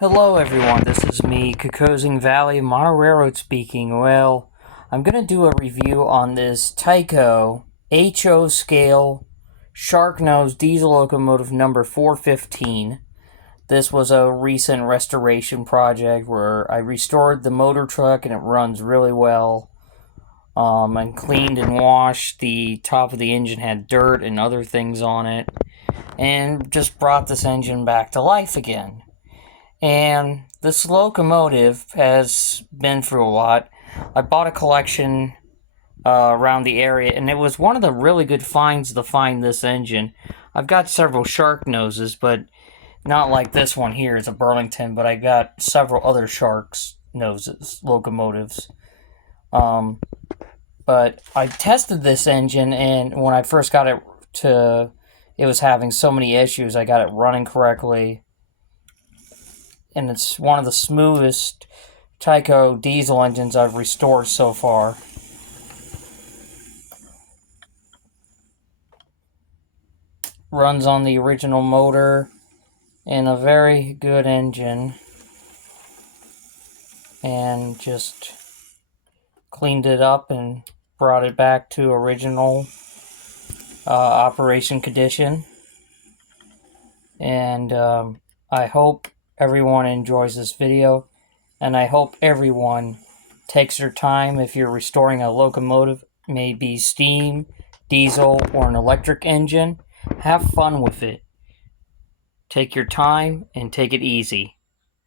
Hello everyone, this is me, Cocosing Valley Monorailroad speaking. Well, I'm going to do a review on this Tyco HO scale shark nose diesel locomotive number 415. This was a recent restoration project where I restored the motor truck and it runs really well. And cleaned and washed. The top of the engine had dirt and other things on it, and just brought this engine back to life again. And this locomotive has been through a lot. I bought a collection around the area, and it was one of the really good finds to find this engine. I've got several shark noses, but not like this one here. It's a Burlington, but I got several other sharks noses, locomotives. But I tested this engine, and when I first got it it was having so many issues. I got it running correctly, and it's one of the smoothest tyco diesel engines I've restored so far. Runs on the original motor in a very good engine, and just cleaned it up and brought it back to original operation condition. And I hope everyone enjoys this video, and I hope everyone takes their time if you're restoring a locomotive, maybe steam, diesel, or an electric engine. Have fun with it. Take your time and take it easy.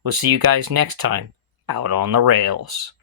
We'll see you guys next time out on the rails.